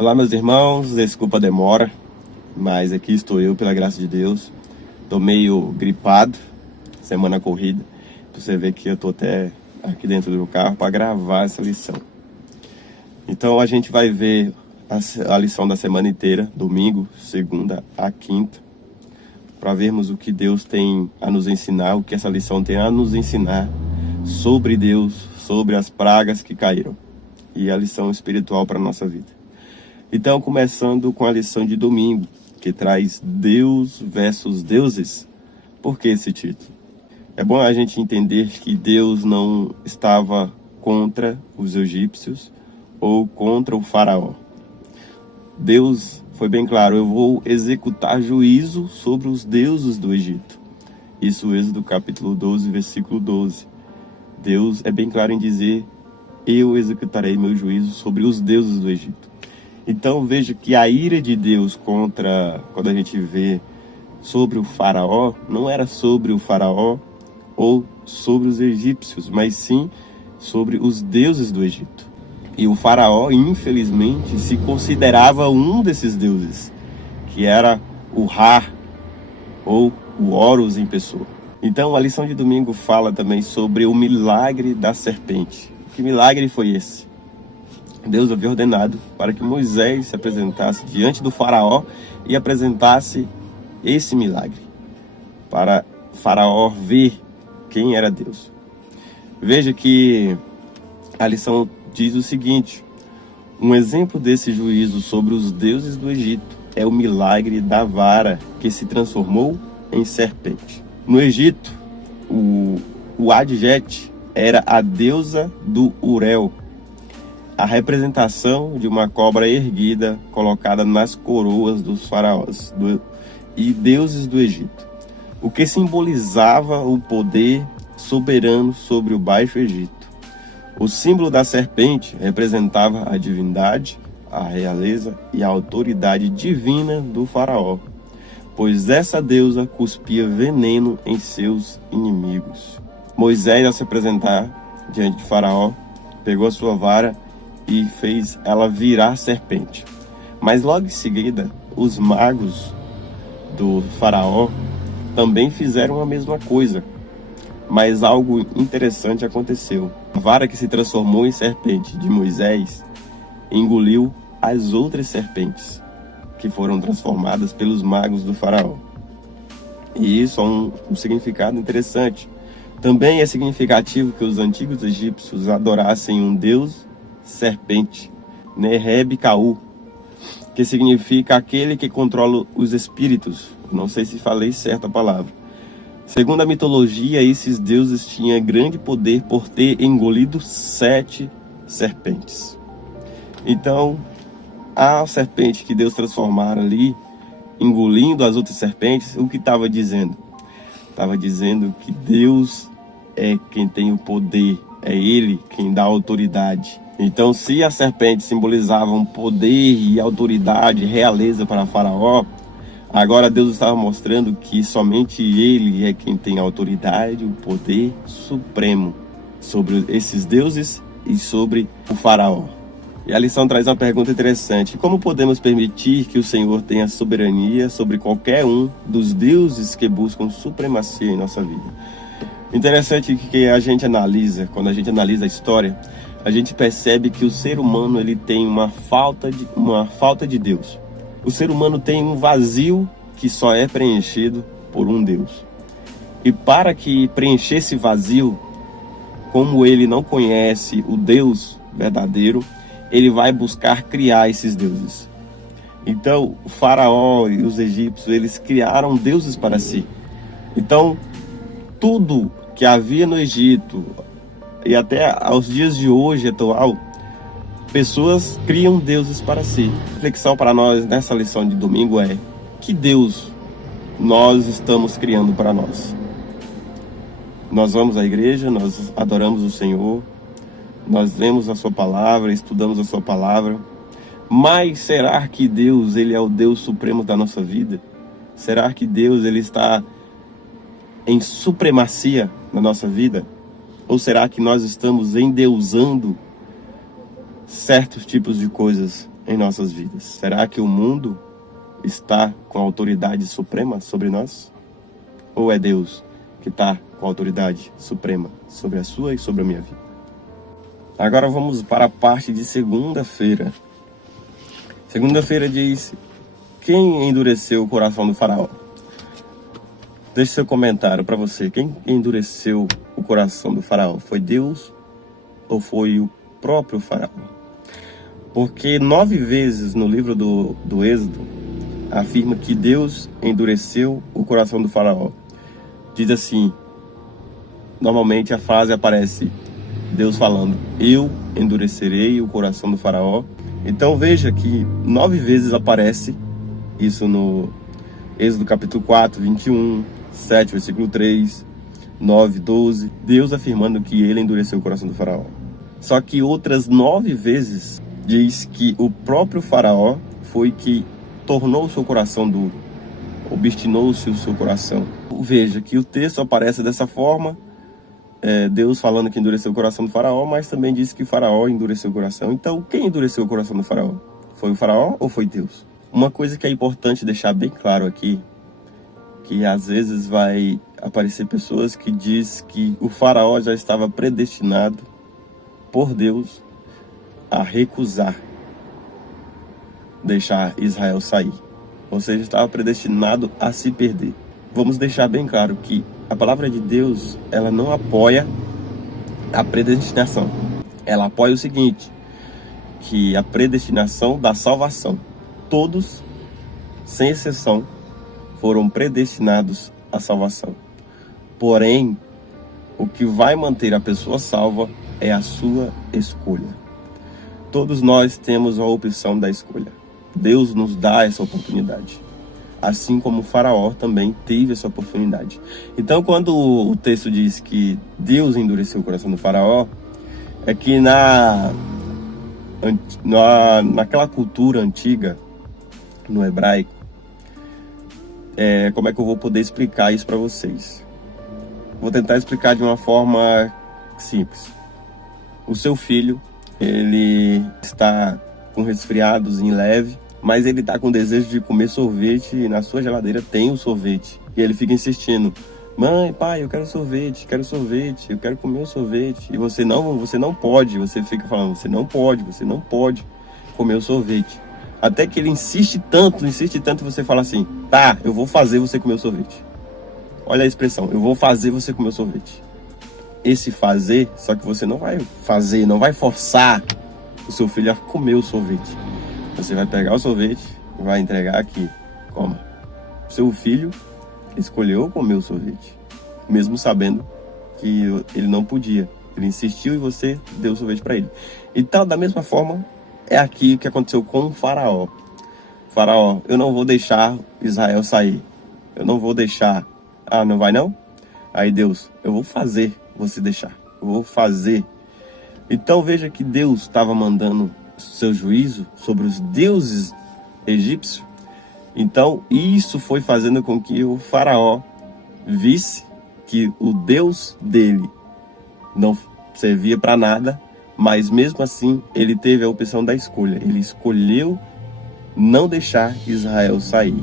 Olá, meus irmãos, desculpa a demora, mas aqui estou eu, pela graça de Deus. Estou meio gripado, semana corrida. Você vê que eu estou até aqui dentro do carro para gravar essa lição. Então a gente vai ver a lição da semana inteira, domingo, segunda a quinta, para vermos o que Deus tem a nos ensinar, o que essa lição tem a nos ensinar sobre Deus, sobre as pragas que caíram e a lição espiritual para a nossa vida. Então, começando com a lição de domingo, que traz Deus versus deuses. Por que esse título? É bom a gente entender que Deus não estava contra os egípcios ou contra o faraó. Deus foi bem claro: eu vou executar juízo sobre os deuses do Egito. Isso, Êxodo capítulo 12, versículo 12. Deus é bem claro em dizer: eu executarei meu juízo sobre os deuses do Egito. Então veja que a ira de Deus quando a gente vê sobre o faraó, não era sobre o faraó ou sobre os egípcios, mas sim sobre os deuses do Egito. E o faraó, infelizmente, se considerava um desses deuses, que era o Ra, ou o Horus em pessoa. Então a lição de domingo fala também sobre o milagre da serpente. Que milagre foi esse? Deus havia ordenado para que Moisés se apresentasse diante do faraó e apresentasse esse milagre, para o faraó ver quem era Deus. Veja que a lição diz o seguinte: um exemplo desse juízo sobre os deuses do Egito é o milagre da vara que se transformou em serpente. No Egito, o Adjet era a deusa do Urel, a representação de uma cobra erguida colocada nas coroas dos faraós e deuses do Egito, o que simbolizava o poder soberano sobre o Baixo Egito. O símbolo da serpente representava a divindade, a realeza e a autoridade divina do faraó, pois essa deusa cuspia veneno em seus inimigos. Moisés, ao se apresentar diante de faraó, pegou a sua vara e fez ela virar serpente. Mas logo em seguida, os magos do faraó também fizeram a mesma coisa. Mas algo interessante aconteceu. A vara que se transformou em serpente de Moisés engoliu as outras serpentes que foram transformadas pelos magos do faraó. E isso é um significado interessante. Também é significativo que os antigos egípcios adorassem um deus serpente, Nereb-Kau, que significa aquele que controla os espíritos. Não sei se falei certa a palavra. Segundo a mitologia, esses deuses tinham grande poder por ter engolido 7 serpentes. Então, a serpente que Deus transformara ali, engolindo as outras serpentes, o que estava dizendo? Estava dizendo que Deus é quem tem o poder, é Ele quem dá autoridade. Então, se a serpente simbolizava um poder e autoridade, realeza para Faraó, agora Deus estava mostrando que somente Ele é quem tem a autoridade, o poder supremo sobre esses deuses e sobre o Faraó. E a lição traz uma pergunta interessante: como podemos permitir que o Senhor tenha soberania sobre qualquer um dos deuses que buscam supremacia em nossa vida? Interessante que a gente analisa, quando a gente analisa a história, a gente percebe que o ser humano ele tem uma falta de Deus. O ser humano tem um vazio que só é preenchido por um Deus. E para que preencher esse vazio, como ele não conhece o Deus verdadeiro, ele vai buscar criar esses deuses. Então, o faraó e os egípcios, eles criaram deuses para si. Então, tudo que havia no Egito, e até aos dias de hoje atual, pessoas criam deuses para si. A reflexão para nós nessa lição de domingo é: que Deus nós estamos criando para nós? Nós vamos à igreja, nós adoramos o Senhor, nós lemos a sua palavra, estudamos a sua palavra, mas será que Deus ele é o Deus supremo da nossa vida? Será que Deus ele está em supremacia na nossa vida? Ou será que nós estamos endeusando certos tipos de coisas em nossas vidas? Será que o mundo está com a autoridade suprema sobre nós? Ou é Deus que está com a autoridade suprema sobre a sua e sobre a minha vida? Agora vamos para a parte de segunda-feira. Segunda-feira diz: quem endureceu o coração do faraó? Deixe seu comentário para você. Quem endureceu o coração do faraó? Foi Deus ou foi o próprio faraó? Porque 9 vezes no livro do Êxodo afirma que Deus endureceu o coração do faraó. Diz assim, normalmente a frase aparece Deus falando: eu endurecerei o coração do faraó. Então veja que 9 vezes aparece isso no Êxodo capítulo 4, 21, 7, versículo 3, 9, 12. Deus afirmando que ele endureceu o coração do faraó. Só que outras 9 vezes diz que o próprio faraó foi que tornou o seu coração duro, obstinou-se o seu coração. Veja que o texto aparece dessa forma, Deus falando que endureceu o coração do faraó, mas também diz que o faraó endureceu o coração. Então, quem endureceu o coração do faraó? Foi o faraó ou foi Deus? Uma coisa que é importante deixar bem claro aqui, que às vezes vai aparecer pessoas que diz que o faraó já estava predestinado por Deus a recusar deixar Israel sair. Ou seja, estava predestinado a se perder. Vamos deixar bem claro que a palavra de Deus, ela não apoia a predestinação. Ela apoia o seguinte, que a predestinação da salvação. Todos, sem exceção, foram predestinados à salvação. Porém, o que vai manter a pessoa salva é a sua escolha. Todos nós temos a opção da escolha. Deus nos dá essa oportunidade. Assim como o faraó também teve essa oportunidade. Então, quando o texto diz que Deus endureceu o coração do faraó, é que naquela cultura antiga, no hebraico, como é que eu vou poder explicar isso para vocês? Vou tentar explicar de uma forma simples. O seu filho, ele está com resfriados em leve, mas ele está com desejo de comer sorvete e na sua geladeira tem o sorvete. E ele fica insistindo: mãe, pai, eu quero sorvete, eu quero comer o sorvete. E você não pode, você fica falando, você não pode comer o sorvete. Até que ele insiste tanto, você fala assim: tá, eu vou fazer você comer o sorvete. Olha a expressão, eu vou fazer você comer o sorvete. Esse fazer, só que você não vai fazer, não vai forçar o seu filho a comer o sorvete. Você vai pegar o sorvete e vai entregar aqui, coma. Seu filho escolheu comer o sorvete, mesmo sabendo que ele não podia. Ele insistiu e você deu o sorvete para ele. Então, da mesma forma, é aqui que aconteceu com o faraó. Faraó, eu não vou deixar Israel sair. Eu não vou deixar. Ah, não vai não? Aí Deus, eu vou fazer você deixar. Eu vou fazer. Então veja que Deus estava mandando seu juízo sobre os deuses egípcios. Então isso foi fazendo com que o faraó visse que o Deus dele não servia para nada, mas mesmo assim ele teve a opção da escolha. Ele escolheu não deixar Israel sair,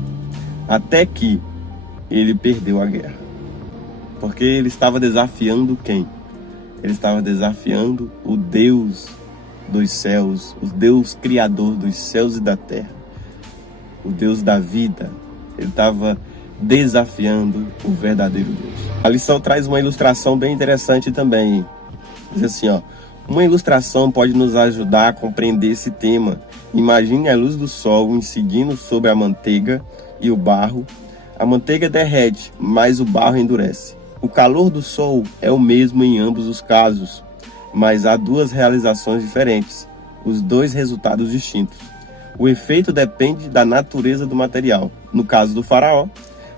até que ele perdeu a guerra. Porque ele estava desafiando quem? Ele estava desafiando o Deus dos céus, o Deus criador dos céus e da terra, o Deus da vida. Ele estava desafiando o verdadeiro Deus. A lição traz uma ilustração bem interessante também. Diz assim, ó: uma ilustração pode nos ajudar a compreender esse tema. Imagine a luz do sol incidindo sobre a manteiga e o barro. A manteiga derrete, mas o barro endurece. O calor do sol é o mesmo em ambos os casos, mas há duas realizações diferentes, os dois resultados distintos. O efeito depende da natureza do material. No caso do faraó,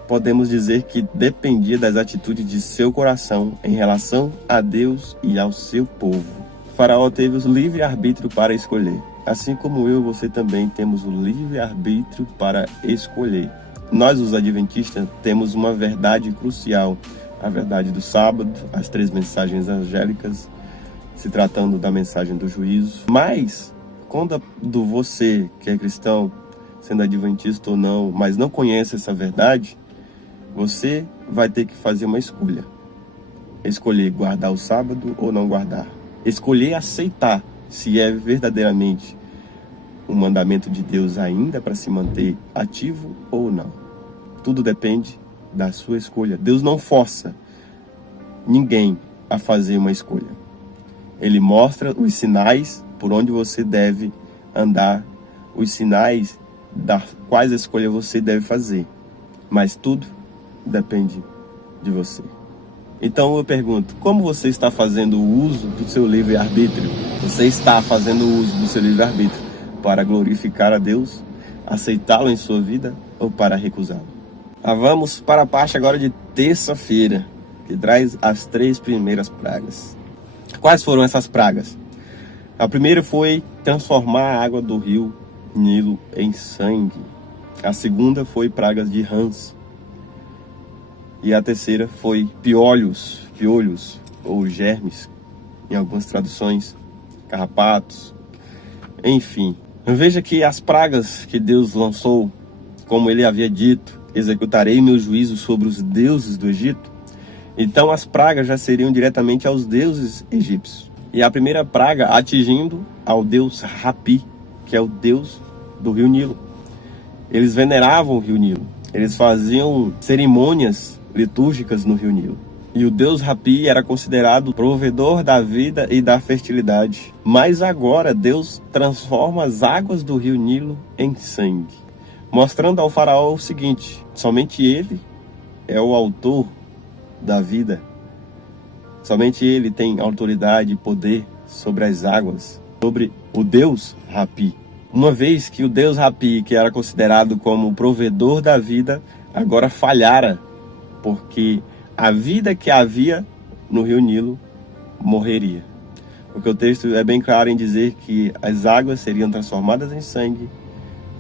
podemos dizer que dependia das atitudes de seu coração em relação a Deus e ao seu povo. O faraó teve o livre-arbítrio para escolher. Assim como eu, você também temos o livre-arbítrio para escolher. Nós, os adventistas, temos uma verdade crucial. A verdade do sábado, as 3 mensagens angélicas, se tratando da mensagem do juízo. Mas, quando você, que é cristão, sendo adventista ou não, mas não conhece essa verdade, você vai ter que fazer uma escolha. Escolher guardar o sábado ou não guardar. Escolher aceitar se é verdadeiramente um mandamento de Deus ainda para se manter ativo ou não. Tudo depende da sua escolha. Deus não força ninguém a fazer uma escolha. Ele mostra os sinais por onde você deve andar, os sinais das quais escolhas você deve fazer. Mas tudo depende de você. Então eu pergunto, como você está fazendo o uso do seu livre-arbítrio? Você está fazendo o uso do seu livre-arbítrio para glorificar a Deus, aceitá-lo em sua vida ou para recusá-lo? Vamos para a parte agora de terça-feira, que traz as 3 primeiras pragas. Quais foram essas pragas? A primeira foi transformar a água do rio Nilo em sangue. A segunda foi pragas de rãs. E a terceira foi piolhos ou germes, em algumas traduções, carrapatos, enfim. Veja que as pragas que Deus lançou, como ele havia dito, executarei meu juízo sobre os deuses do Egito. Então as pragas já seriam diretamente aos deuses egípcios. E a primeira praga atingindo ao deus Rapi, que é o deus do rio Nilo. Eles veneravam o rio Nilo. Eles faziam cerimônias litúrgicas no rio Nilo. E o deus Rapi era considerado provedor da vida e da fertilidade. Mas agora Deus transforma as águas do rio Nilo em sangue, mostrando ao faraó o seguinte: somente ele é o autor da vida. Somente ele tem autoridade e poder sobre as águas, sobre o deus Rapi. Uma vez que o deus Rapi, que era considerado como o provedor da vida, agora falhara, porque a vida que havia no rio Nilo morreria. Porque o texto é bem claro em dizer que as águas seriam transformadas em sangue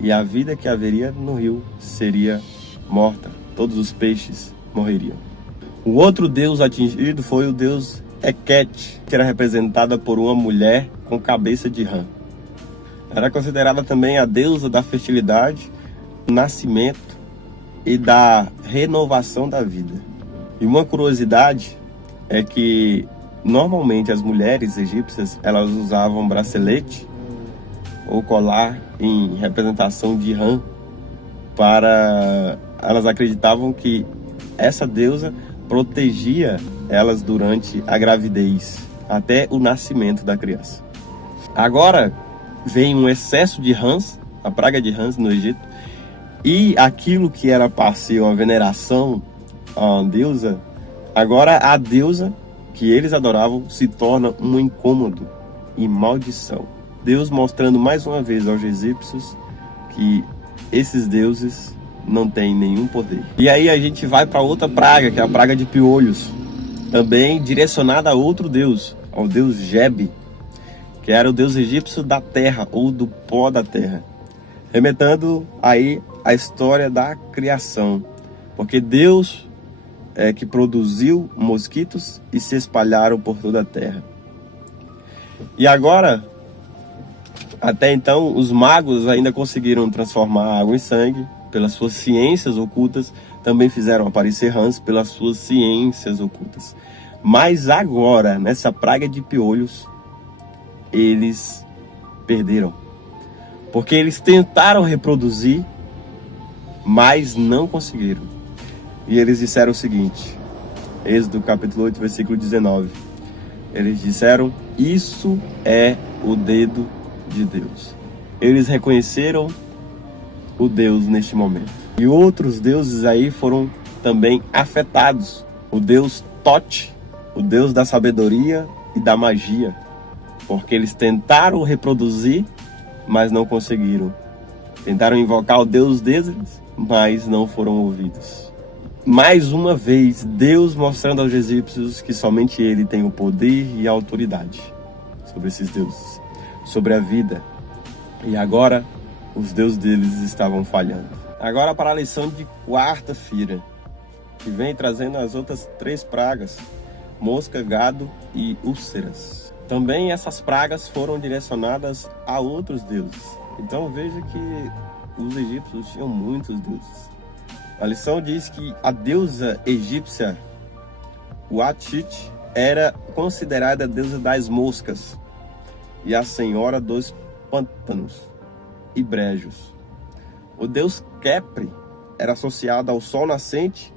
e a vida que haveria no rio seria morta. Todos os peixes morreriam. O outro deus atingido foi o deus Heket, que era representada por uma mulher com cabeça de rã. Era considerada também a deusa da fertilidade, do nascimento e da renovação da vida. E uma curiosidade é que normalmente as mulheres egípcias elas usavam bracelete ou colar em representação de rã, para elas acreditavam que essa deusa protegia elas durante a gravidez, até o nascimento da criança. Agora vem um excesso de rãs, a praga de rãs no Egito, e aquilo que era para ser uma veneração a uma deusa, agora a deusa que eles adoravam se torna um incômodo e maldição. Deus mostrando mais uma vez aos egípcios que esses deuses não têm nenhum poder. E aí a gente vai para outra praga, que é a praga de piolhos, também direcionada a outro deus, ao deus Geb, que era o deus egípcio da terra ou do pó da terra, remetendo aí a história da criação, porque Deus é que produziu mosquitos e se espalharam por toda a terra. E agora, até então, os magos ainda conseguiram transformar a água em sangue pelas suas ciências ocultas, também fizeram aparecer rãs pelas suas ciências ocultas. Mas agora, nessa praga de piolhos, eles perderam, porque eles tentaram reproduzir, mas não conseguiram. E eles disseram o seguinte, Êxodo capítulo 8, versículo 19. Eles disseram: isso é o dedo de Deus. Eles reconheceram o Deus neste momento. E outros deuses aí foram também afetados. O deus Tote, o deus da sabedoria e da magia, porque eles tentaram reproduzir, mas não conseguiram. Tentaram invocar o deus deles, mas não foram ouvidos. Mais uma vez, Deus mostrando aos egípcios que somente Ele tem o poder e a autoridade sobre esses deuses, sobre a vida. E agora, os deuses deles estavam falhando. Agora para a lição de quarta-feira, que vem trazendo as outras 3 pragas: mosca, gado e úlceras. Também essas pragas foram direcionadas a outros deuses. Então veja que os egípcios tinham muitos deuses. A lição diz que a deusa egípcia Uatchit era considerada a deusa das moscas e a senhora dos pântanos e brejos. O deus Khepri era associado ao sol nascente,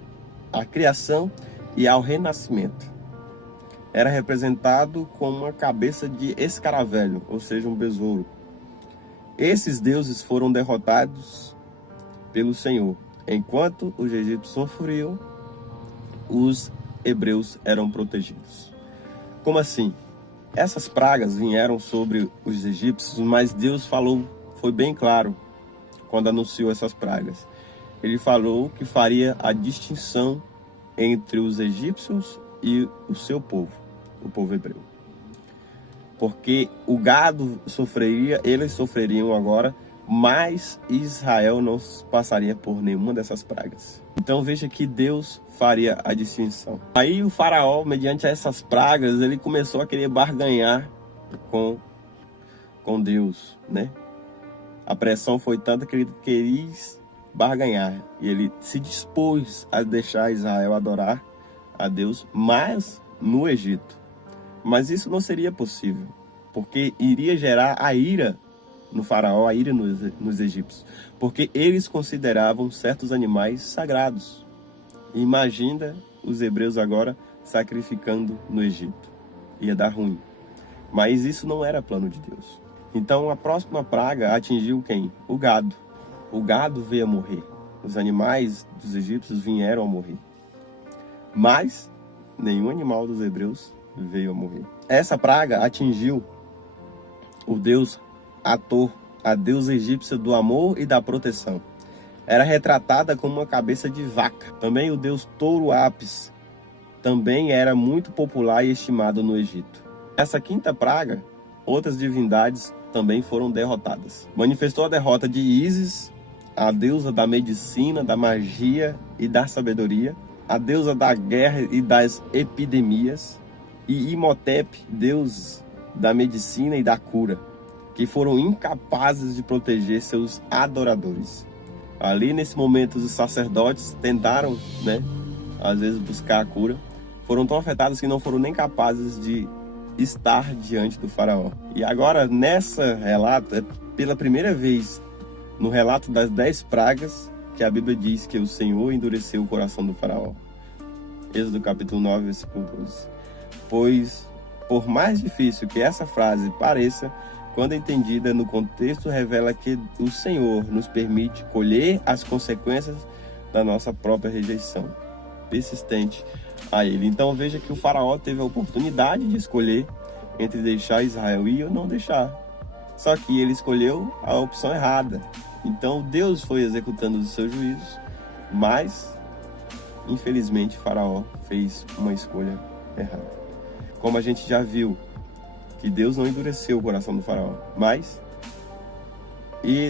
à criação e ao renascimento. Era representado com uma cabeça de escaravelho, ou seja, um besouro. Esses deuses foram derrotados pelo Senhor. Enquanto os egípcios sofriam, os hebreus eram protegidos. Como assim? Essas pragas vieram sobre os egípcios, mas Deus falou, foi bem claro quando anunciou essas pragas. Ele falou que faria a distinção entre os egípcios e o seu povo, o povo hebreu. Porque o gado sofreria, eles sofreriam agora, mas Israel não passaria por nenhuma dessas pragas. Então veja que Deus faria a distinção. Aí o faraó, mediante essas pragas, ele começou a querer barganhar com Deus, né? A pressão foi tanta que ele quis barganhar. E ele se dispôs a deixar Israel adorar a Deus, mas no Egito. Mas isso não seria possível, porque iria gerar a ira no faraó, a ira nos egípcios, porque eles consideravam certos animais sagrados. Imagina os hebreus agora sacrificando no Egito. Ia dar ruim. Mas isso não era plano de Deus. Então a próxima praga atingiu quem? O gado. O gado veio a morrer. Os animais dos egípcios vieram a morrer. Mas nenhum animal dos hebreus veio a morrer. Essa praga atingiu o deus Hathor, a deusa egípcia do amor e da proteção. Era retratada como uma cabeça de vaca. Também o deus Touro Apis também era muito popular e estimado no Egito. Essa quinta praga, outras divindades também foram derrotadas. Manifestou a derrota de Ísis, a deusa da medicina, da magia e da sabedoria, a deusa da guerra e das epidemias, e Imhotep, deus da medicina e da cura, que foram incapazes de proteger seus adoradores. Ali nesse momento os sacerdotes tentaram, às vezes buscar a cura, foram tão afetados que não foram nem capazes de estar diante do faraó. E agora nessa relato, é pela primeira vez no relato das 10 pragas que a Bíblia diz que o Senhor endureceu o coração do faraó. Êxodo capítulo 9, versículo 12. Pois, por mais difícil que essa frase pareça, quando entendida no contexto, revela que o Senhor nos permite colher as consequências da nossa própria rejeição persistente a Ele. Então veja que o faraó teve a oportunidade de escolher entre deixar Israel ir ou não deixar. Só que ele escolheu a opção errada. Então Deus foi executando os seus juízos, mas infelizmente faraó fez uma escolha errada. Como a gente já viu, que Deus não endureceu o coração do faraó, mas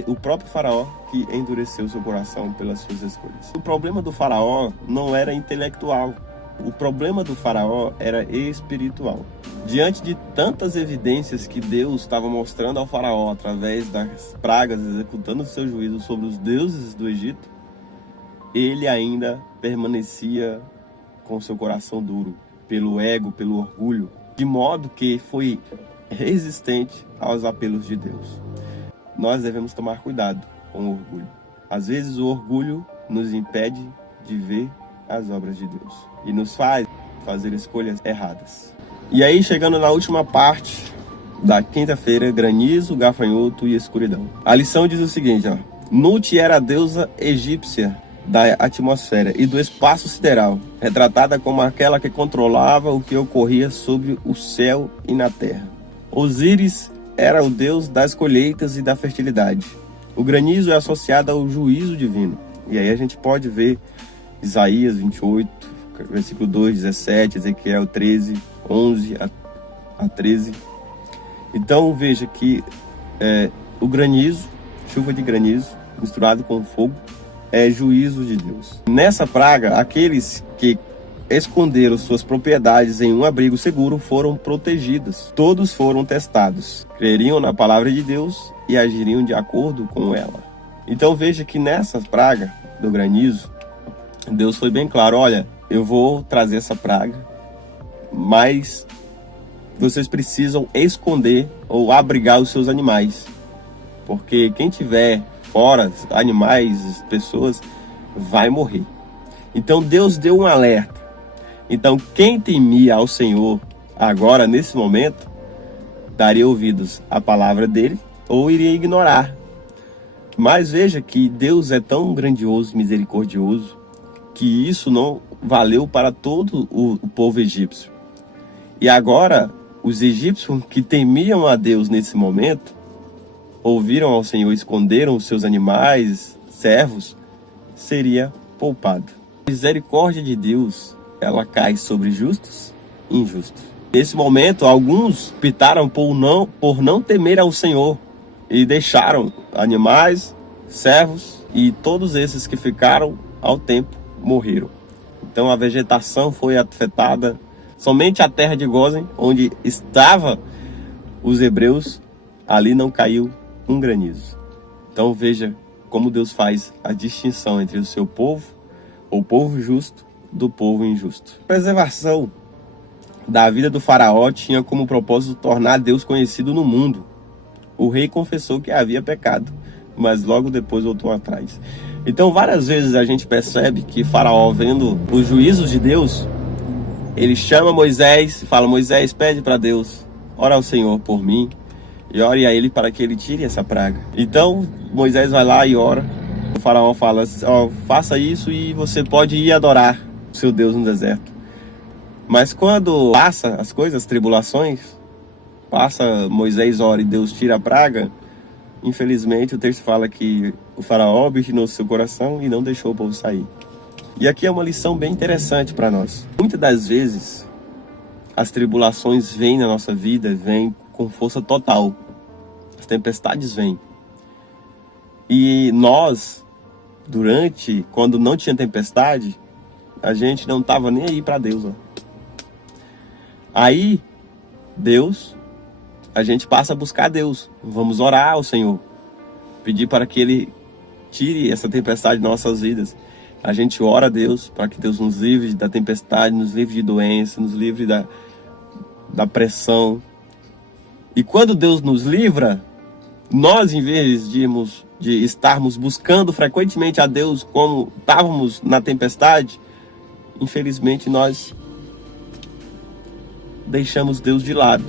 o próprio faraó que endureceu seu coração pelas suas escolhas. O problema do faraó não era intelectual, o problema do faraó era espiritual. Diante de tantas evidências que Deus estava mostrando ao faraó através das pragas, executando o seu juízo sobre os deuses do Egito, ele ainda permanecia com seu coração duro, pelo ego, pelo orgulho, de modo que foi resistente aos apelos de Deus. Nós devemos tomar cuidado com o orgulho. Às vezes o orgulho nos impede de ver as obras de Deus e nos faz fazer escolhas erradas. E aí, chegando na última parte da quinta-feira, granizo, gafanhoto e escuridão. A lição diz o seguinte, Nut era a deusa egípcia da atmosfera e do espaço sideral, retratada como aquela que controlava o que ocorria sobre o céu e na terra. Osíris era o deus das colheitas e da fertilidade. O granizo é associado ao juízo divino. E aí a gente pode ver Isaías 28, versículo 2, 17, Ezequiel 13, 11 a 13. Então veja que o granizo, chuva de granizo, misturado com fogo, é juízo de Deus. Nessa praga, aqueles que esconderam suas propriedades em um abrigo seguro foram protegidos. Todos foram testados, creriam na palavra de Deus e agiriam de acordo com ela. Então veja que nessa praga do granizo, Deus foi bem claro: olha, eu vou trazer essa praga, mas vocês precisam esconder ou abrigar os seus animais, porque quem tiver fora, animais, pessoas, vai morrer. Então Deus deu um alerta. Então quem temia ao Senhor agora, nesse momento, daria ouvidos à palavra dele ou iria ignorar. Mas veja que Deus é tão grandioso, misericordioso, que isso não valeu para todo o povo egípcio. E agora, os egípcios que temiam a Deus nesse momento, ouviram ao Senhor, esconderam os seus animais, servos, seria poupado. A misericórdia de Deus, ela cai sobre justos e injustos. Nesse momento, alguns optaram por não temer ao Senhor e deixaram animais, servos, e todos esses que ficaram ao tempo morreram. Então a vegetação foi afetada. Somente a terra de Gósen, onde estavam os hebreus, ali não caiu um granizo. Então veja como Deus faz a distinção entre o seu povo, o povo justo, do povo injusto. A preservação da vida do faraó tinha como propósito tornar Deus conhecido no mundo. O rei confessou que havia pecado, mas logo depois voltou atrás. Então várias vezes a gente percebe que faraó, vendo os juízos de Deus, ele chama Moisés e fala: Moisés, pede para Deus, ora ao Senhor por mim e ore a ele para que ele tire essa praga. Então Moisés vai lá e ora. O faraó fala: faça isso e você pode ir adorar o seu Deus no deserto. Mas quando passa as coisas, as tribulações, passa, Moisés ora e Deus tira a praga, infelizmente o texto fala que o faraó obstinou seu coração e não deixou o povo sair. E aqui é uma lição bem interessante para nós. Muitas das vezes, as tribulações vêm na nossa vida, vêm com força total. As tempestades vêm. E nós, quando não tinha tempestade, a gente não estava nem aí para Deus. Aí, Deus, a gente passa a buscar Deus. Vamos orar ao Senhor. Pedir para que Ele tire essa tempestade de nossas vidas. A gente ora a Deus para que Deus nos livre da tempestade, nos livre de doença, nos livre da pressão. E quando Deus nos livra, nós, em vez de estarmos buscando frequentemente a Deus como estávamos na tempestade, infelizmente nós deixamos Deus de lado.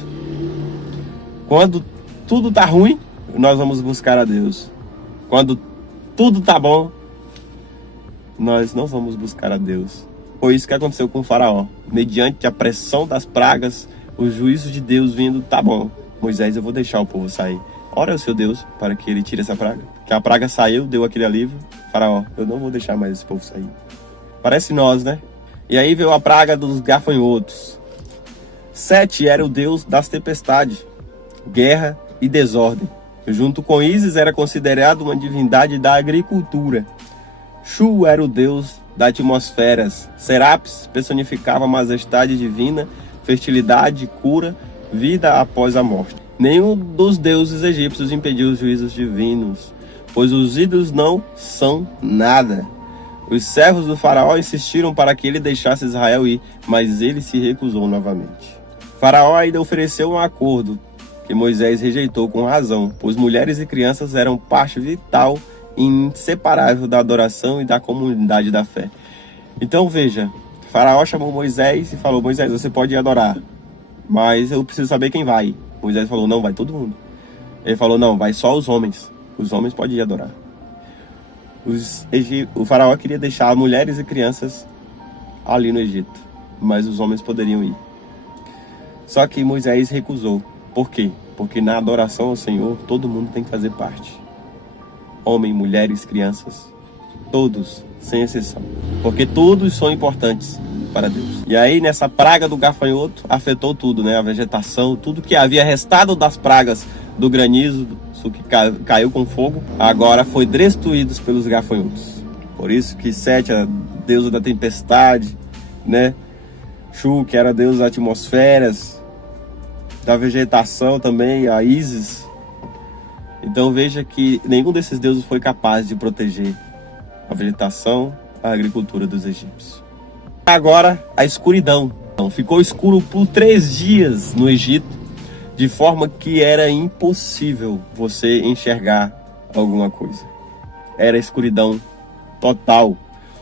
Quando tudo está ruim, nós vamos buscar a Deus. Quando tudo está bom, nós não vamos buscar a Deus. Foi isso que aconteceu com o faraó. Mediante a pressão das pragas, o juízo de Deus vindo: tá bom, Moisés, eu vou deixar o povo sair. Ora ao seu Deus para que ele tire essa praga. Que a praga saiu, deu aquele alívio. Faraó: eu não vou deixar mais esse povo sair. Parece nós, né? E aí veio a praga dos gafanhotos. Sete era o deus das tempestades, guerra e desordem. Junto com Ísis era considerado uma divindade da agricultura. Shu era o deus das atmosferas. Serapis personificava a majestade divina, fertilidade, cura, vida após a morte. Nenhum dos deuses egípcios impediu os juízos divinos, pois os ídolos não são nada. Os servos do faraó insistiram para que ele deixasse Israel ir, mas ele se recusou novamente. Faraó ainda ofereceu um acordo que Moisés rejeitou com razão, pois mulheres e crianças eram parte vital e inseparável da adoração e da comunidade da fé. Então veja, Faraó chamou Moisés e falou: Moisés, você pode ir adorar, mas eu preciso saber quem vai. Moisés falou: não, vai todo mundo. Ele falou: não, vai só os homens. Os homens podem ir adorar. O faraó queria deixar mulheres e crianças ali no Egito, mas os homens poderiam ir. Só que Moisés recusou. Por quê? Porque na adoração ao Senhor, todo mundo tem que fazer parte. Homem, mulheres, crianças, todos, sem exceção. Porque todos são importantes para Deus. E aí, nessa praga do gafanhoto, afetou tudo, né? A vegetação, tudo que havia restado das pragas do granizo, que caiu com fogo, agora foi destruído pelos gafanhotos. Por isso que Sete, a deusa da tempestade, né? Shu, que era deus das atmosferas, da vegetação também, a Ísis. Então veja que nenhum desses deuses foi capaz de proteger a vegetação, a agricultura dos egípcios. Agora, a escuridão. Então, ficou escuro por 3 dias no Egito, de forma que era impossível você enxergar alguma coisa. Era escuridão total.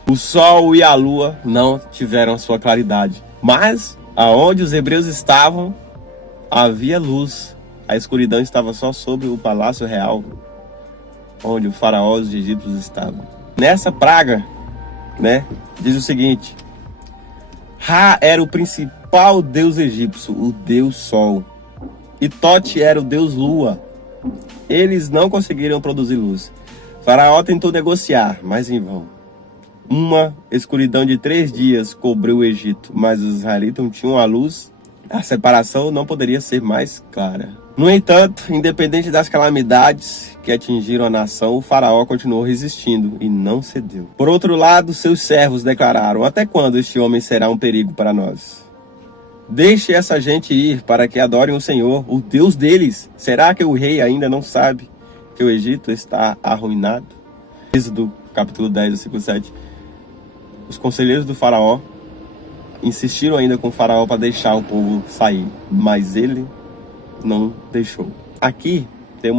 O sol e a lua não tiveram a sua claridade. Mas, aonde os hebreus estavam, havia luz. A escuridão estava só sobre o palácio real, onde o faraó e os egípcios estavam. Nessa praga, diz o seguinte: Ra era o principal deus egípcio, o deus sol. E Tote era o deus lua. Eles não conseguiram produzir luz. Faraó tentou negociar, mas em vão. Uma escuridão de 3 dias cobriu o Egito, mas os israelitas não tinham a luz. A separação não poderia ser mais clara. No entanto, independente das calamidades que atingiram a nação, o faraó continuou resistindo e não cedeu. Por outro lado, seus servos declararam: até quando este homem será um perigo para nós? Deixe essa gente ir para que adorem o Senhor, o Deus deles. Será que o rei ainda não sabe que o Egito está arruinado? Êxodo, capítulo 10, versículo 7. Os conselheiros do faraó insistiram ainda com o faraó para deixar o povo sair, mas ele não deixou. Aqui tem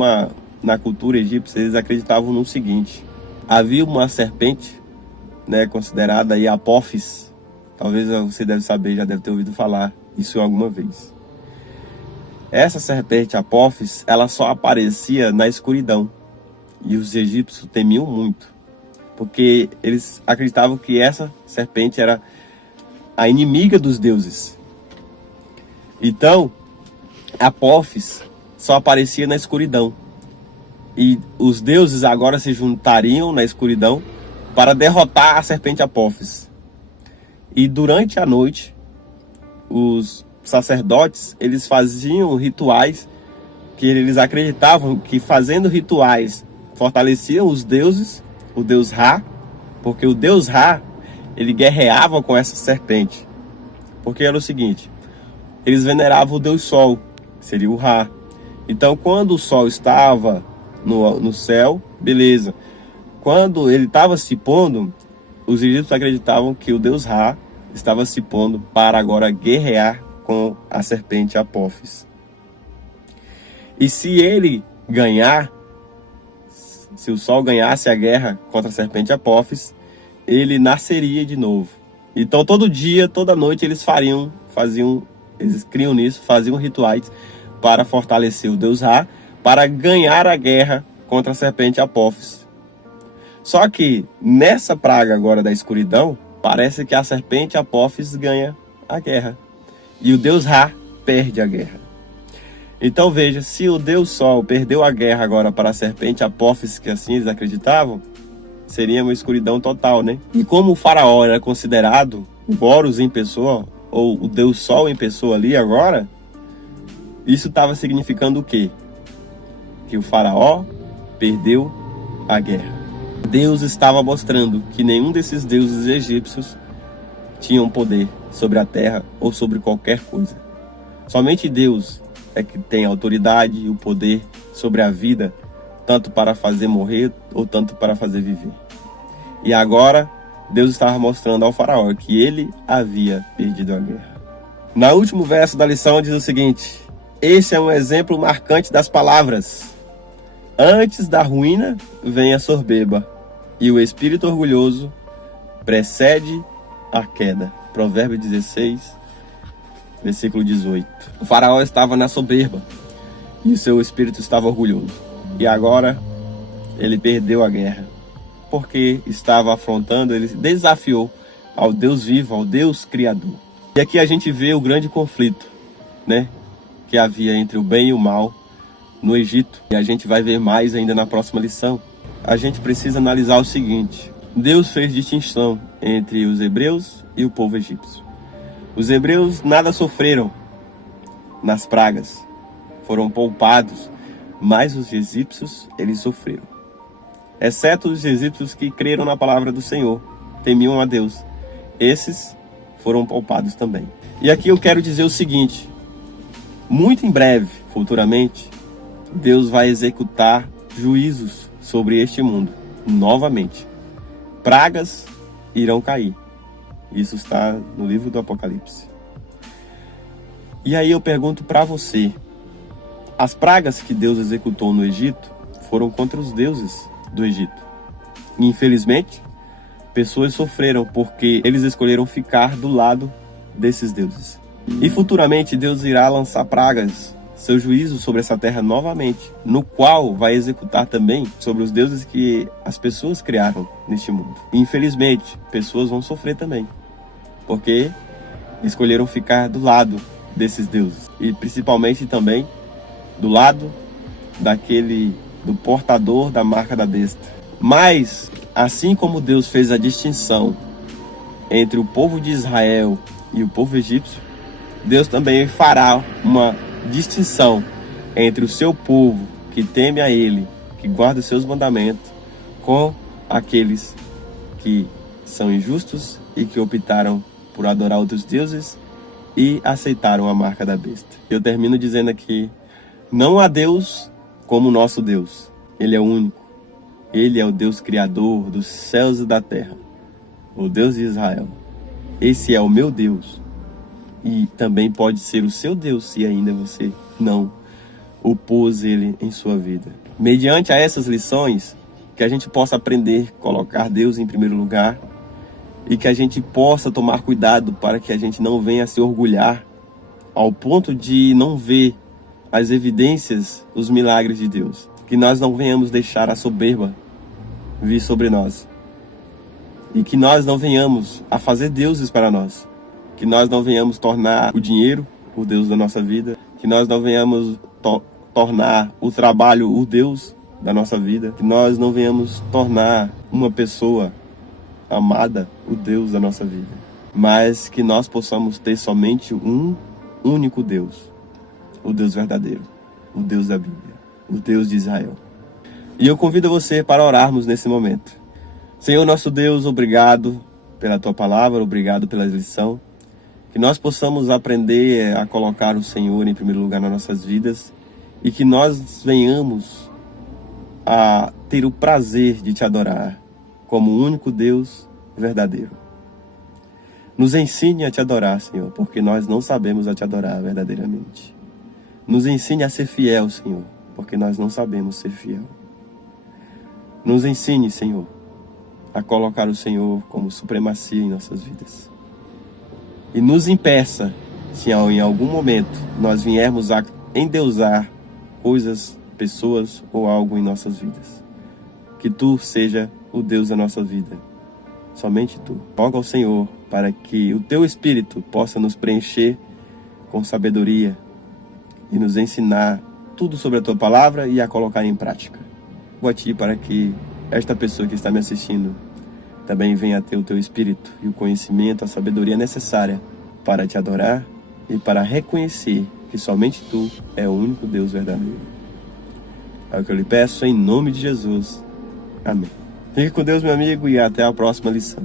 na cultura egípcia, eles acreditavam no seguinte: havia uma serpente, considerada aí Apófis. Talvez você deve saber, já deve ter ouvido falar isso alguma vez. Essa serpente Apófis, ela só aparecia na escuridão. E os egípcios temiam muito, porque eles acreditavam que essa serpente era a inimiga dos deuses. Então, Apófis só aparecia na escuridão. E os deuses agora se juntariam na escuridão para derrotar a serpente Apófis. E durante a noite, os sacerdotes, eles faziam rituais que eles acreditavam que, fazendo rituais, fortaleciam os deuses, o deus Ra, porque o deus Ra, ele guerreava com essa serpente. Porque era o seguinte: eles veneravam o deus Sol, que seria o Ra. Então, quando o Sol estava no céu, beleza. Quando ele estava se pondo, os egípcios acreditavam que o deus Ra estava se pondo para agora guerrear com a serpente Apófis. E se ele ganhar, se o Sol ganhasse a guerra contra a serpente Apófis, ele nasceria de novo. Então todo dia, toda noite eles eles criam nisso, faziam rituais para fortalecer o deus Ra, para ganhar a guerra contra a serpente Apófis. Só que nessa praga agora da escuridão, parece que a serpente Apófis ganha a guerra e o deus Ra perde a guerra. Então veja, se o deus Sol perdeu a guerra agora para a serpente Apófis, que assim eles acreditavam, seria uma escuridão total, E como o faraó era considerado o Horus em pessoa, ou o deus Sol em pessoa ali agora, isso estava significando o quê? Que o faraó perdeu a guerra. Deus estava mostrando que nenhum desses deuses egípcios tinham poder sobre a terra ou sobre qualquer coisa. Somente Deus é que tem a autoridade e o poder sobre a vida, tanto para fazer morrer ou tanto para fazer viver. E agora, Deus estava mostrando ao faraó que ele havia perdido a guerra. No último verso da lição diz o seguinte: esse é um exemplo marcante das palavras: antes da ruína vem a soberba, e o espírito orgulhoso precede a queda. Provérbios 16, versículo 18. O faraó estava na soberba e o seu espírito estava orgulhoso. E agora ele perdeu a guerra, porque estava afrontando, ele desafiou ao Deus vivo, ao Deus criador. E aqui a gente vê o grande conflito, que havia entre o bem e o mal no Egito. E a gente vai ver mais ainda na próxima lição. A gente precisa analisar o seguinte: Deus fez distinção entre os hebreus e o povo egípcio. Os hebreus nada sofreram nas pragas, foram poupados, mas os egípcios, eles sofreram. Exceto os egípcios que creram na palavra do Senhor, temiam a Deus. Esses foram poupados também. E aqui eu quero dizer o seguinte: muito em breve, futuramente, Deus vai executar juízos sobre este mundo novamente. Pragas irão cair. Isso está no livro do Apocalipse. E aí eu pergunto para você: as pragas que Deus executou no Egito foram contra os deuses do Egito. E, infelizmente, pessoas sofreram porque eles escolheram ficar do lado desses deuses. E futuramente Deus irá lançar pragas, seu juízo sobre essa terra novamente, no qual vai executar também sobre os deuses que as pessoas criaram neste mundo. E, infelizmente, pessoas vão sofrer também, porque escolheram ficar do lado desses deuses. E principalmente também do lado do portador da marca da besta. Mas, assim como Deus fez a distinção entre o povo de Israel e o povo egípcio, Deus também fará uma distinção entre o seu povo que teme a Ele, que guarda os seus mandamentos, com aqueles que são injustos e que optaram por adorar outros deuses e aceitaram a marca da besta. Eu termino dizendo aqui: não há Deus como o nosso Deus. Ele é único. Ele é o Deus criador dos céus e da terra, o Deus de Israel. Esse é o meu Deus. E também pode ser o seu Deus, se ainda você não o pôs ele em sua vida. Mediante a essas lições, que a gente possa aprender a colocar Deus em primeiro lugar e que a gente possa tomar cuidado para que a gente não venha a se orgulhar ao ponto de não ver as evidências, os milagres de Deus. Que nós não venhamos deixar a soberba vir sobre nós. E que nós não venhamos a fazer deuses para nós. Que nós não venhamos tornar o dinheiro o Deus da nossa vida. Que nós não venhamos tornar o trabalho o Deus da nossa vida. Que nós não venhamos tornar uma pessoa amada o Deus da nossa vida. Mas que nós possamos ter somente um único Deus. O Deus verdadeiro. O Deus da Bíblia. O Deus de Israel. E eu convido você para orarmos nesse momento. Senhor nosso Deus, obrigado pela Tua palavra, obrigado pela lição. Que nós possamos aprender a colocar o Senhor em primeiro lugar nas nossas vidas e que nós venhamos a ter o prazer de Te adorar como o único Deus verdadeiro. Nos ensine a Te adorar, Senhor, porque nós não sabemos a Te adorar verdadeiramente. Nos ensine a ser fiel, Senhor, porque nós não sabemos ser fiel. Nos ensine, Senhor, a colocar o Senhor como supremacia em nossas vidas. E nos impeça, se em algum momento nós viermos a endeusar coisas, pessoas ou algo em nossas vidas. Que Tu seja o Deus da nossa vida. Somente Tu. Roga ao Senhor para que o Teu Espírito possa nos preencher com sabedoria e nos ensinar tudo sobre a Tua palavra e a colocar em prática. Vou a Ti para que esta pessoa que está me assistindo também venha a ter o Teu Espírito e o conhecimento, a sabedoria necessária para Te adorar e para reconhecer que somente Tu é o único Deus verdadeiro. É o que eu lhe peço em nome de Jesus. Amém. Fique com Deus, meu amigo, e até a próxima lição.